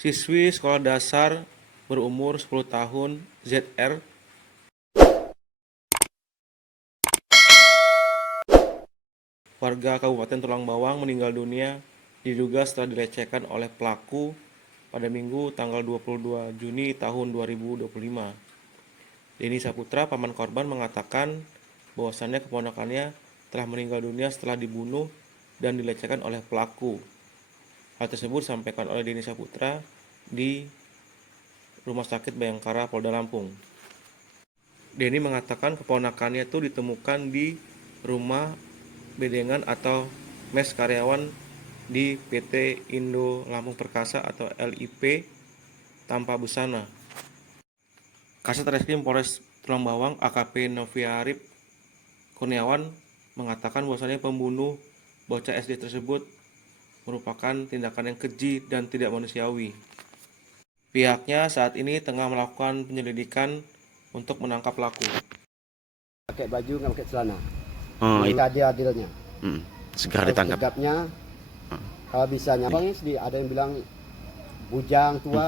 Siswi sekolah dasar berumur 10 tahun ZR warga Kabupaten Tulang Bawang meninggal dunia diduga setelah dilecehkan oleh pelaku pada Minggu tanggal 22 Juni tahun 2025. Denny Saputra, paman korban, mengatakan bahwasannya keponakannya telah meninggal dunia setelah dibunuh dan dilecehkan oleh pelaku. Hal tersebut disampaikan oleh Denny Saputra di Rumah Sakit Bayangkara, Polda Lampung. Denny mengatakan keponakannya itu ditemukan di rumah bedengan atau mes karyawan di PT Indo Lampung Perkasa atau LIP tanpa busana. Kasat Reskrim Polres Tulang Bawang AKP Noviarip Kurniawan mengatakan bahwasannya pembunuh bocah SD tersebut merupakan tindakan yang keji dan tidak manusiawi. Pihaknya saat ini tengah melakukan penyelidikan untuk menangkap pelaku. Pakai baju nggak pakai celana. Oh, itu. Adil-adilnya. Segera Harus ditangkap. tegapnya, kalau bisanya. Bang, ada yang bilang bujang tua.